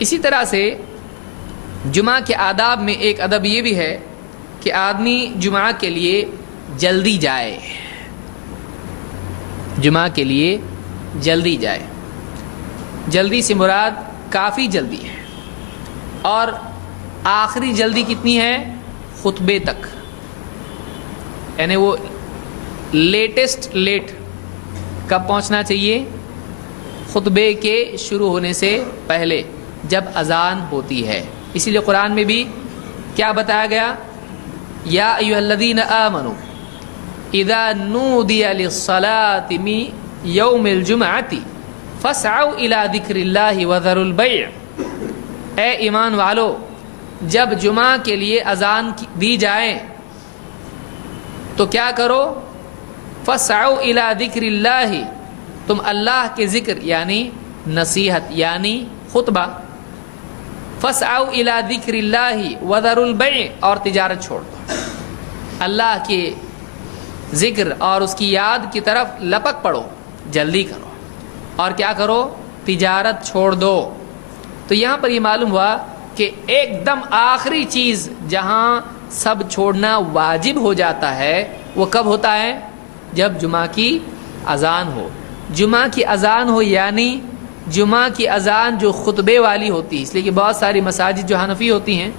اسی طرح سے جمعہ کے آداب میں ایک ادب یہ بھی ہے کہ آدمی جمعہ کے لیے جلدی جائے، جمعہ کے لیے جلدی جائے۔ جلدی سے مراد کافی جلدی ہے، اور آخری جلدی کتنی ہے؟ خطبے تک، یعنی وہ لیٹسٹ لیٹ کب پہنچنا چاہیے؟ خطبے کے شروع ہونے سے پہلے، جب اذان ہوتی ہے۔ اسی لیے قرآن میں بھی کیا بتایا گیا؟ یا ایھا الذین آمنوا اذا نودی للصلاۃ من یوم الجمعۃ فاسعوا الی ذکر اللہ وذروا البیع۔ اے ایمان والو، جب جمعہ کے لیے اذان دی جائے تو کیا کرو؟ فاسعوا الی ذکر اللہ، تم اللہ کے ذکر یعنی نصیحت یعنی خطبہ، فاسعوا الی ذکر اللہ وذروا البیع، اور تجارت چھوڑ دو، اللہ کے ذکر اور اس کی یاد کی طرف لپک پڑو، جلدی کرو، اور کیا کرو؟ تجارت چھوڑ دو۔ تو یہاں پر یہ معلوم ہوا کہ ایک دم آخری چیز جہاں سب چھوڑنا واجب ہو جاتا ہے وہ کب ہوتا ہے؟ جب جمعہ کی اذان ہو۔ جمعہ کی اذان ہو یعنی جمعہ کی اذان جو خطبے والی ہوتی ہے، اس لیے کہ بہت ساری مساجد جو حنفی ہوتی ہیں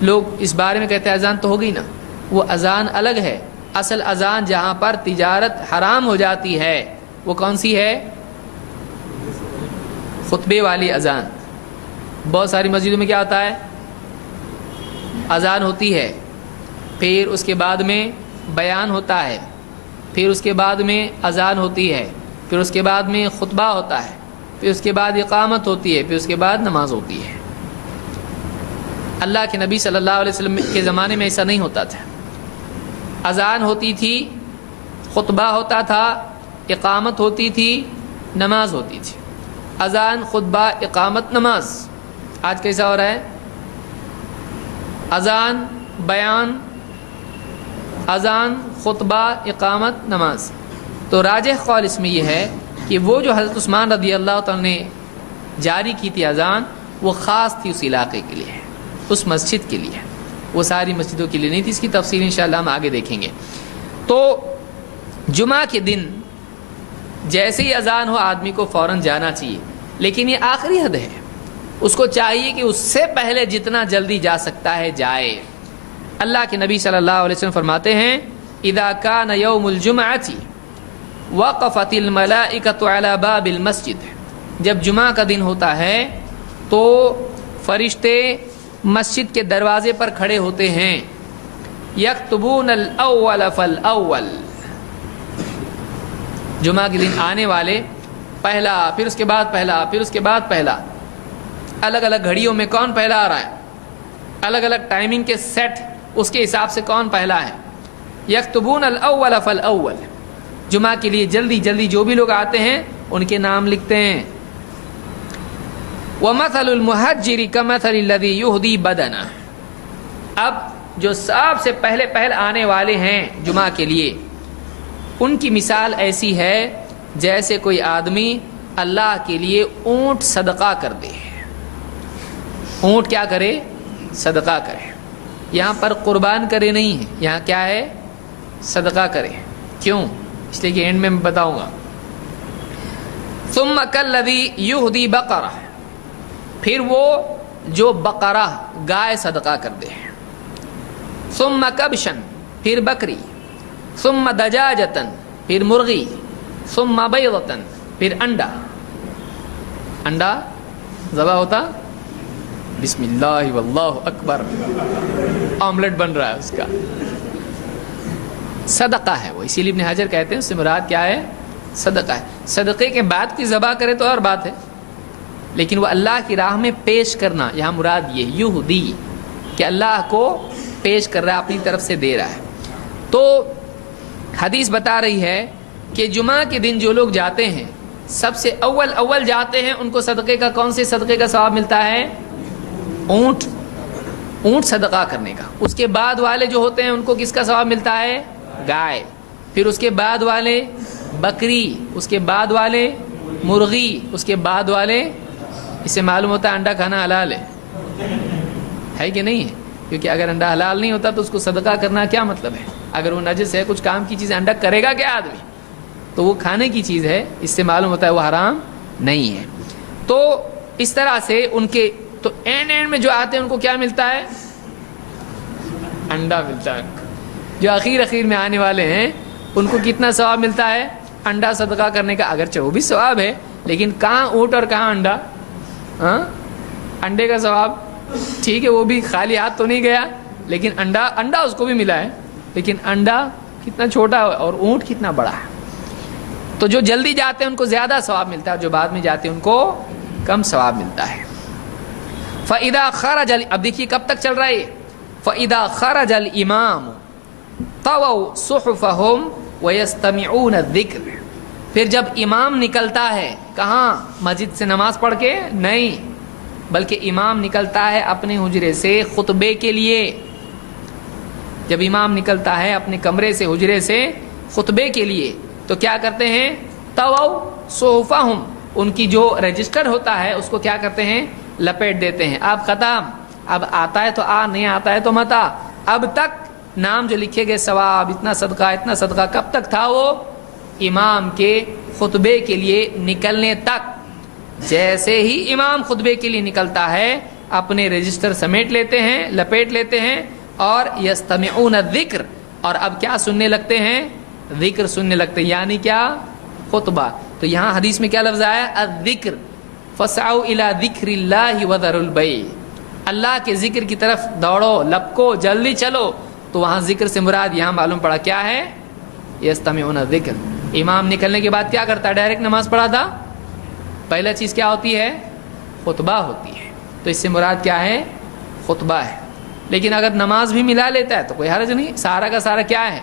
لوگ اس بارے میں کہتے ہیں اذان تو ہو گئی نا، وہ اذان الگ ہے۔ اصل اذان جہاں پر تجارت حرام ہو جاتی ہے وہ کون سی ہے؟ خطبے والی اذان۔ بہت ساری مسجدوں میں کیا ہوتا ہے؟ اذان ہوتی ہے، پھر اس کے بعد میں بیان ہوتا ہے، پھر اس کے بعد میں اذان ہوتی ہے، پھر اس کے بعد میں خطبہ ہوتا ہے، پھر اس کے بعد اقامت ہوتی ہے، پھر اس کے بعد نماز ہوتی ہے۔ اللہ کے نبی صلی اللہ علیہ وسلم کے زمانے میں ایسا نہیں ہوتا تھا۔ اذان ہوتی تھی، خطبہ ہوتا تھا، اقامت ہوتی تھی، نماز ہوتی تھی۔ اذان، خطبہ، اقامت، نماز۔ آج کیسا ہو رہا ہے؟ اذان، بیان، اذان، خطبہ، اقامت، نماز۔ تو راجح قول اس میں یہ ہے کہ وہ جو حضرت عثمان رضی اللہ تعالیٰ نے جاری کی تھی اذان، وہ خاص تھی اس علاقے کے لیے، اس مسجد کے لیے، وہ ساری مسجدوں کے لیے نہیں تھی۔ اس کی تفصیل انشاءاللہ ہم آگے دیکھیں گے۔ تو جمعہ کے دن جیسے ہی اذان ہو آدمی کو فوراً جانا چاہیے، لیکن یہ آخری حد ہے، اس کو چاہیے کہ اس سے پہلے جتنا جلدی جا سکتا ہے جائے۔ اللہ کے نبی صلی اللہ علیہ وسلم فرماتے ہیں اذا کان یوم الجمعۃ وقفت الملائکۃ علی باب المسجد، جب جمعہ کا دن ہوتا ہے تو فرشتے مسجد کے دروازے پر کھڑے ہوتے ہیں، یکتبون الاول فالاول، جمعہ کے دن آنے والے پہلا، پھر اس کے بعد پہلا، پھر اس کے بعد پہلا، الگ الگ گھڑیوں میں کون پہلا آ رہا ہے، الگ الگ ٹائمنگ کے سیٹ، اس کے حساب سے کون پہلا ہے۔ یکتبون الاول فالاول، جمعہ کے لیے جلدی جلدی جو بھی لوگ آتے ہیں ان کے نام لکھتے ہیں۔ وَمَثَلُ الْمُحَجِّرِ كَمَثَلِ الَّذِي يُهْدِي بَدَنَهُ، اب جو سب سے پہلے آنے والے ہیں جمعہ کے لیے، ان کی مثال ایسی ہے جیسے کوئی آدمی اللہ کے لیے اونٹ صدقہ کر دے۔ اونٹ کیا کرے؟ صدقہ کرے۔ یہاں پر قربان کرے نہیں ہے، یہاں کیا ہے؟ صدقہ کرے۔ کیوں؟ اس لیے کہ اینڈ میں بتاؤں گا۔ ثم كالذي يهدي بقرہ، پھر وہ جو بقرہ گائے صدقہ کر دے۔ ثم کبشن، پھر بکری۔ ثم دجاجتن، پھر مرغی۔ ثم بیضتن، پھر انڈا۔ انڈا ذبح ہوتا، بسم اللہ واللہ اکبر، آملیٹ بن رہا ہے اس کا، صدقہ ہے وہ۔ اسی لیے ابن حجر کہتے ہیں اس سے مراد کیا ہے؟ صدقہ ہے۔ صدقے کے بعد کی ذبح کرے تو اور بات ہے، لیکن وہ اللہ کی راہ میں پیش کرنا، یہاں مراد یہ یہودی کہ اللہ کو پیش کر رہا ہے، اپنی طرف سے دے رہا ہے۔ تو حدیث بتا رہی ہے کہ جمعہ کے دن جو لوگ جاتے ہیں، سب سے اول جاتے ہیں، ان کو صدقے کا، کون سے صدقے کا ثواب ملتا ہے؟ اونٹ صدقہ کرنے کا۔ اس کے بعد والے جو ہوتے ہیں ان کو کس کا ثواب ملتا ہے؟ گائے۔ پھر اس کے بعد والے بکری، اس کے بعد والے مرغی، اس کے بعد والے اس سے معلوم ہوتا ہے انڈا کھانا حلال ہے کہ نہیں ہے؟ کیونکہ اگر انڈا حلال نہیں ہوتا تو اس کو صدقہ کرنا کیا مطلب ہے؟ اگر وہ نجس ہے، کچھ کام کی چیز انڈا کرے گا کیا آدمی؟ تو وہ کھانے کی چیز ہے، اس سے معلوم ہوتا ہے وہ حرام نہیں ہے۔ تو اس طرح سے ان کے تو اینڈ میں جو آتے ہیں ان کو کیا ملتا ہے؟ انڈا ملتا ہے۔ جو اخیر میں آنے والے ہیں ان کو کتنا ثواب ملتا ہے؟ انڈا صدقہ کرنے کا، اگرچہ وہ بھی ثواب ہے لیکن کہاں اونٹ اور کہاں انڈا؟ انڈے کا ثواب ٹھیک ہے، وہ بھی خالی ہاتھ تو نہیں گیا، لیکن انڈا اس کو بھی ملا ہے، لیکن انڈا کتنا چھوٹا اور اونٹ کتنا بڑا ہے۔ تو جو جلدی جاتے ہیں ان کو زیادہ ثواب ملتا ہے، اور جو بعد میں جاتے ہیں ان کو کم ثواب ملتا ہے۔ فَإِذَا خَرَجَ اب دیکھیے کب تک چل رہا ہے یہ۔ فَإِذَا خَرَجَ الْإِمَامُ طَوَوْا صُحُفَهُمْ وَيَسْتَمِعُونَ الذِّكْرَ، پھر جب امام نکلتا ہے کہاں؟ مسجد سے نماز پڑھ کے نہیں، بلکہ امام نکلتا ہے اپنے حجرے سے خطبے کے لیے۔ جب امام نکلتا ہے اپنے کمرے سے، حجرے سے خطبے کے لیے، تو کیا کرتے ہیں؟ طَوَوْا صُحُفَهُمْ، ان کی جو رجسٹر ہوتا ہے اس کو کیا کرتے ہیں؟ لپیٹ دیتے ہیں۔ اب ختم، اب آتا ہے تو آ، نہیں آتا ہے تو مت آ۔ اب تک نام جو لکھے گئے ثواب اتنا صدقہ کب تک تھا؟ وہ امام کے خطبے کے لیے نکلنے تک۔ جیسے ہی امام خطبے کے لیے نکلتا ہے اپنے رجسٹر سمیٹ لیتے ہیں، لپیٹ لیتے ہیں، اور یستمعون الذکر، اور اب کیا سننے لگتے ہیں؟ ذکر سننے لگتے ہیں، یعنی کیا؟ خطبہ۔ تو یہاں حدیث میں کیا لفظ آیا؟ الذکر، فسعوا الی ذکر اللہ وذروا البیع، اللہ کے ذکر کی طرف دوڑو، لپکو، جلدی چلو۔ تو وہاں ذکر سے مراد یہاں معلوم پڑا کیا ہے؟ یستمعون الذکر۔ امام نکلنے کے بعد کیا کرتا ہے؟ ڈائریکٹ نماز پڑھا تھا، پہلا چیز کیا ہوتی ہے؟ خطبہ ہوتی ہے۔ تو اس سے مراد کیا ہے؟ خطبہ ہے۔ لیکن اگر نماز بھی ملا لیتا ہے تو کوئی حرج نہیں، سارا کا سارا کیا ہے؟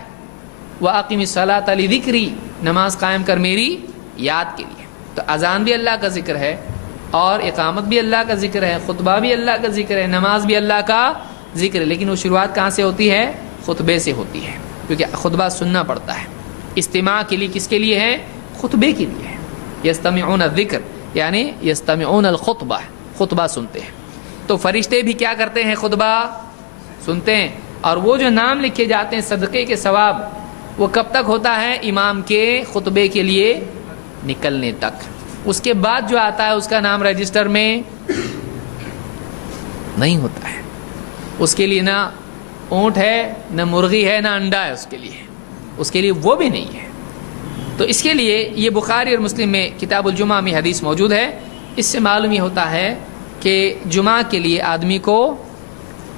وَأَقِمِ الصَّلَاةَ لِذِكْرِي، نماز قائم کر میری یاد کے لیے۔ تو اذان بھی اللہ کا ذکر ہے، اور اقامت بھی اللہ کا ذکر ہے، خطبہ بھی اللہ کا ذکر ہے، نماز بھی اللہ کا ذکر ہے، لیکن وہ شروعات کہاں سے ہوتی ہے؟ خطبے سے ہوتی ہے، کیونکہ خطبہ سننا پڑتا ہے۔ استماع کے لیے کس کے لیے ہے؟ خطبے کے لیے ہے۔ یستمعون الذکر یعنی یستمعون الخطبہ، خطبہ سنتے ہیں۔ تو فرشتے بھی کیا کرتے ہیں؟ خطبہ سنتے ہیں۔ اور وہ جو نام لکھے جاتے ہیں صدقے کے ثواب، وہ کب تک ہوتا ہے؟ امام کے خطبے کے لیے نکلنے تک۔ اس کے بعد جو آتا ہے اس کا نام رجسٹر میں نہیں ہوتا ہے۔ اس کے لیے نہ اونٹ ہے، نہ مرغی ہے، نہ انڈا ہے، اس کے لیے وہ بھی نہیں ہے۔ تو اس کے لیے یہ بخاری اور مسلم میں کتاب الجمعہ میں حدیث موجود ہے۔ اس سے معلوم یہ ہوتا ہے کہ جمعہ کے لیے آدمی کو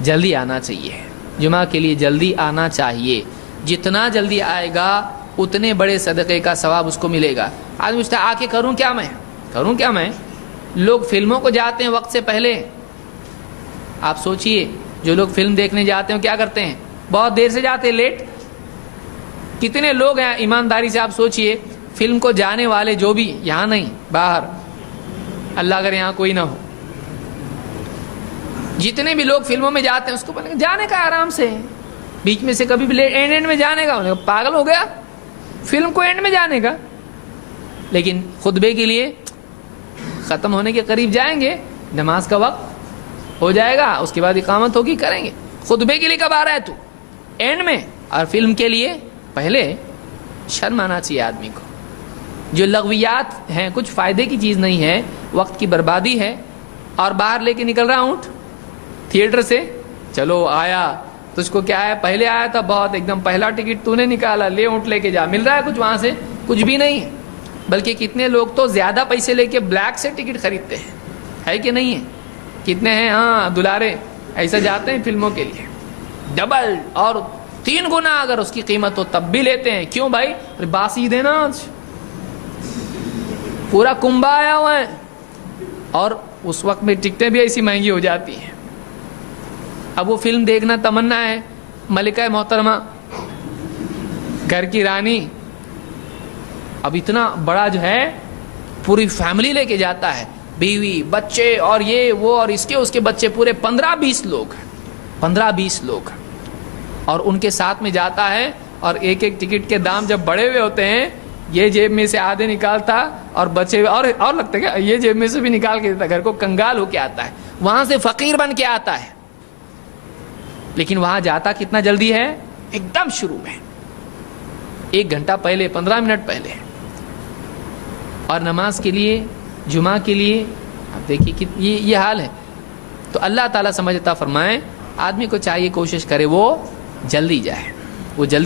جلدی آنا چاہیے، جمعہ کے لیے جلدی آنا چاہیے۔ جتنا جلدی آئے گا اتنے بڑے صدقے کا ثواب اس کو ملے گا۔ آدمی پوچھتا ہے آ کے کروں کیا میں؟ لوگ فلموں کو جاتے ہیں وقت سے پہلے۔ آپ سوچئے جو لوگ فلم دیکھنے جاتے ہیں کیا کرتے ہیں؟ بہت دیر سے جاتے ہیں، لیٹ۔ کتنے لوگ ہیں ایمانداری سے آپ سوچئے، فلم کو جانے والے جو بھی، یہاں نہیں باہر، اللہ اگر یہاں کوئی نہ ہو، جتنے بھی لوگ فلموں میں جاتے ہیں اس کو جانے کا آرام سے، بیچ میں سے کبھی بھی اینڈ میں جانے کا، پاگل ہو گیا فلم کو اینڈ میں جانے کا۔ لیکن خطبے کے لیے ختم ہونے کے قریب جائیں گے، نماز کا وقت ہو جائے گا، اس کے بعد اقامت ہوگی، کریں گے۔ خطبے کے لیے کب آ رہا ہے تو؟ اینڈ میں۔ اور فلم کے لیے پہلے۔ شرم آنا چاہیے آدمی کو۔ جو لغویات ہیں، کچھ فائدے کی چیز نہیں ہے، وقت کی بربادی ہے۔ اور باہر لے کے نکل رہا اونٹ تھیٹر سے، چلو آیا، تجھ کو کیا ہے؟ پہلے آیا تھا بہت، ایک دم پہلا ٹکٹ تو نے نکالا، لے اونٹ لے کے جا، مل رہا ہے کچھ وہاں سے؟ کچھ بھی نہیں ہے۔ بلکہ کتنے لوگ تو زیادہ پیسے لے کے بلیک سے ٹکٹ خریدتے ہیں، ہے کہ نہیں ہے؟ کتنے ہیں ہاں دلارے ایسا جاتے ہیں فلموں کے لیے، ڈبل اور 3 گنا اگر اس کی قیمت ہو تب بھی لیتے ہیں۔ کیوں بھائی؟ باسی دینا، آج پورا کنبا آیا ہوا ہے، اور اس وقت میں ٹکٹیں بھی ایسی مہنگی ہو جاتی ہیں۔ اب وہ فلم دیکھنا تمنا ہے، ملکہ محترمہ، گھر کی رانی، اب اتنا بڑا جو ہے پوری فیملی لے کے جاتا ہے، بیوی، بچے، اور یہ وہ، اور اس کے بچے، پورے 15-20 لوگ، اور ان کے ساتھ میں جاتا ہے۔ اور ایک ٹکٹ کے دام جب بڑے ہوئے ہوتے ہیں یہ جیب میں سے آدھے نکالتا اور بچے اور لگتا ہے کہ یہ جیب میں سے بھی نکال کے دیتا, گھر کو کنگال ہو کے آتا ہے, وہاں سے فقیر بن کے آتا ہے. لیکن وہاں جاتا کتنا جلدی ہے, ایک دم شروع میں, 1 گھنٹہ پہلے, 15 منٹ پہلے. اور نماز کے لیے, جمعہ کے لیے آپ دیکھیے یہ حال ہے. تو اللہ تعالیٰ سمجھتا فرمائے آدمی کو چاہیے کوشش کرے وہ جلدی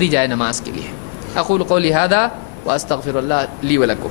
جائے, نماز کے لیے. اقول قولی ھذا واستغفر اللہ لی ولکم.